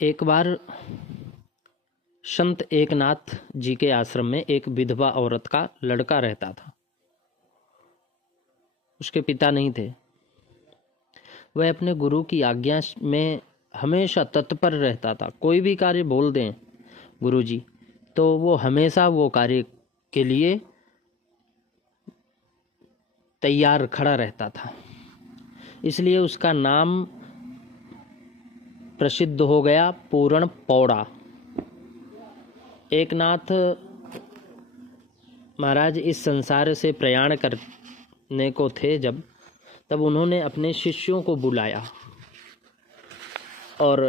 एक बार संत एकनाथ जी के आश्रम में एक विधवा औरत का लड़का रहता था। उसके पिता नहीं थे। वह अपने गुरु की आज्ञा में हमेशा तत्पर रहता था। कोई भी कार्य बोल दें गुरु जी तो वो हमेशा वो कार्य के लिए तैयार खड़ा रहता था। इसलिए उसका नाम प्रसिद्ध हो गया पूर्ण पौड़ा। एकनाथ महाराज इस संसार से प्रयाण करने को थे तब उन्होंने अपने शिष्यों को बुलाया और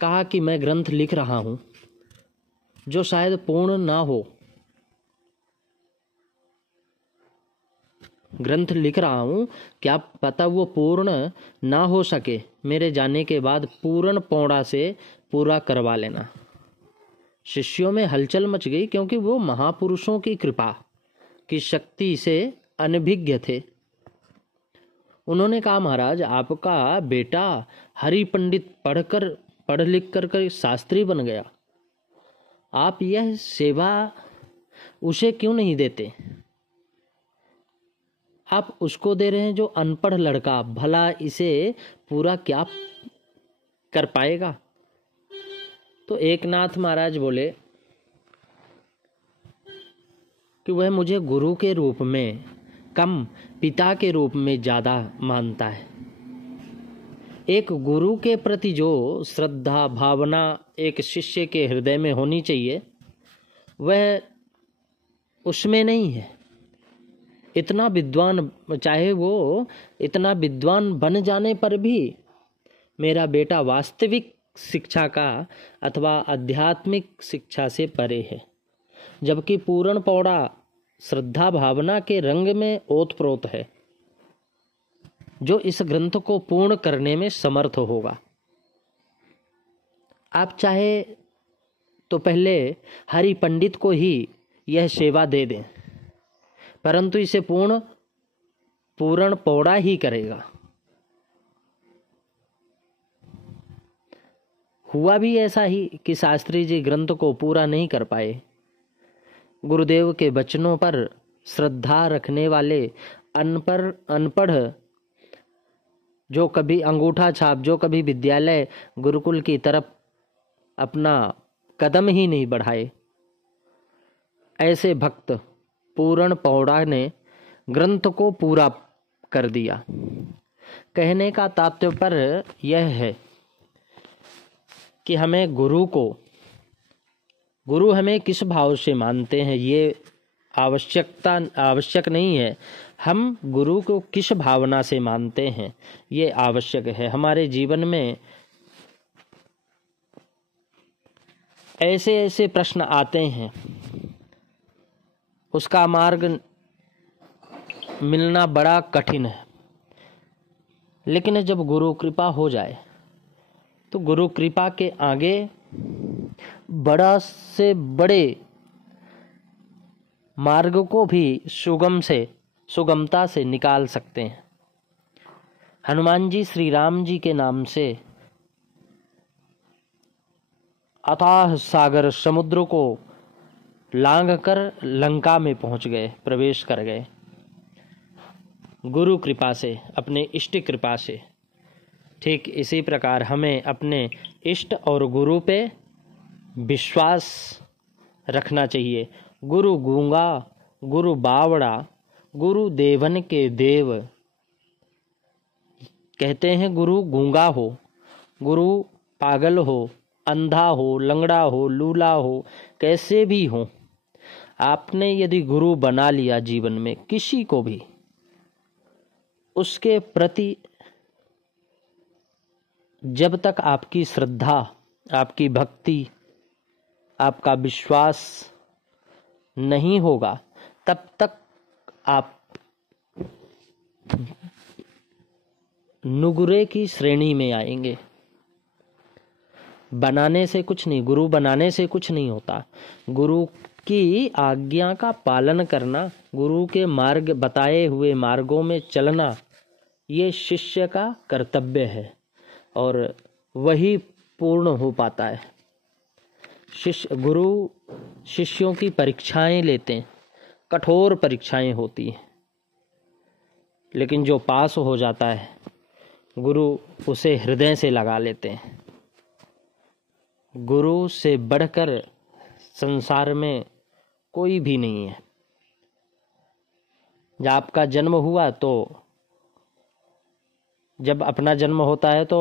कहा कि मैं ग्रंथ लिख रहा हूँ जो शायद पूर्ण ना हो। ग्रंथ लिख रहा हूँ, क्या पता वो पूर्ण ना हो सके। मेरे जाने के बाद पूर्ण पौड़ा से पूरा करवा लेना। शिष्यों में हलचल मच गई क्योंकि वो महापुरुषों की कृपा की शक्ति से अनभिज्ञ थे। उन्होंने कहा, महाराज आपका बेटा हरि पंडित पढ़ लिख कर शास्त्री बन गया, आप यह सेवा उसे क्यों नहीं देते? आप उसको दे रहे हैं जो अनपढ़ लड़का, भला इसे पूरा क्या कर पाएगा? तो एकनाथ महाराज बोले कि वह मुझे गुरु के रूप में कम पिता के रूप में ज़्यादा मानता है। एक गुरु के प्रति जो श्रद्धा भावना एक शिष्य के हृदय में होनी चाहिए वह उसमें नहीं है। इतना विद्वान, चाहे वो इतना विद्वान बन जाने पर भी मेरा बेटा वास्तविक शिक्षा का अथवा आध्यात्मिक शिक्षा से परे है। जबकि पूर्ण पौड़ा श्रद्धा भावना के रंग में ओतप्रोत है, जो इस ग्रंथ को पूर्ण करने में समर्थ होगा। आप चाहे तो पहले हरि पंडित को ही यह सेवा दे दें, परंतु इसे पूर्ण पौड़ा ही करेगा। हुआ भी ऐसा ही कि शास्त्री जी ग्रंथ को पूरा नहीं कर पाए। गुरुदेव के वचनों पर श्रद्धा रखने वाले अनपढ़ जो कभी अंगूठा छाप, जो कभी विद्यालय गुरुकुल की तरफ अपना कदम ही नहीं बढ़ाए, ऐसे भक्त पूर्ण पौड़ा ने ग्रंथ को पूरा कर दिया। कहने का तात्पर्य यह है कि हमें गुरु हमें किस भाव से मानते हैं ये आवश्यक नहीं है। हम गुरु को किस भावना से मानते हैं ये आवश्यक है। हमारे जीवन में ऐसे प्रश्न आते हैं, उसका मार्ग मिलना बड़ा कठिन है। लेकिन जब गुरु कृपा हो जाए तो गुरु कृपा के आगे बड़ा से बड़े मार्ग को भी सुगमता से निकाल सकते हैं। हनुमान जी श्री राम जी के नाम से अथाह सागर समुद्र को लांघ कर लंका में पहुंच गए, प्रवेश कर गए गुरु कृपा से, अपने इष्ट कृपा से। ठीक इसी प्रकार हमें अपने इष्ट और गुरु पे विश्वास रखना चाहिए। गुरु गूंगा, गुरु बावड़ा, गुरु देवन के देव। कहते हैं गुरु गूंगा हो, गुरु पागल हो, अंधा हो, लंगड़ा हो, लूला हो, कैसे भी हो, आपने यदि गुरु बना लिया जीवन में किसी को भी, उसके प्रति जब तक आपकी श्रद्धा, आपकी भक्ति, आपका विश्वास नहीं होगा तब तक आप नुगुरे की श्रेणी में आएंगे। बनाने से कुछ नहीं, गुरु बनाने से कुछ नहीं होता। गुरु की आज्ञा का पालन करना, गुरु के मार्ग बताए हुए मार्गों में चलना, ये शिष्य का कर्तव्य है। और वही पूर्ण हो पाता है। गुरु शिष्यों की परीक्षाएं लेते हैं, कठोर परीक्षाएं होती हैं, लेकिन जो पास हो जाता है गुरु उसे हृदय से लगा लेते हैं। गुरु से बढ़कर संसार में कोई भी नहीं है। जब आपका जन्म हुआ तो जब अपना जन्म होता है तो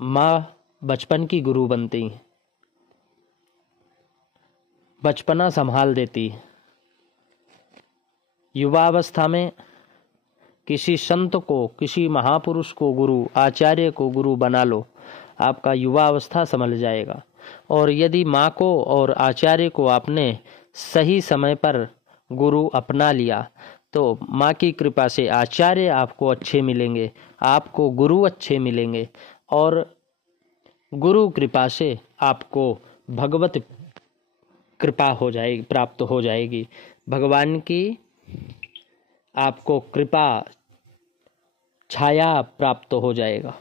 माँ बचपन की गुरु बनती है, बचपना संभाल देती है। युवावस्था में किसी संत को, किसी महापुरुष को गुरु, आचार्य को गुरु बना लो, आपका युवावस्था संभल जाएगा। और यदि माँ को और आचार्य को आपने सही समय पर गुरु अपना लिया तो माँ की कृपा से आचार्य आपको अच्छे मिलेंगे, आपको गुरु अच्छे मिलेंगे, और गुरु कृपा से आपको भगवत कृपा हो जाएगी, प्राप्त हो जाएगी। भगवान की आपको कृपा छाया प्राप्त हो जाएगा।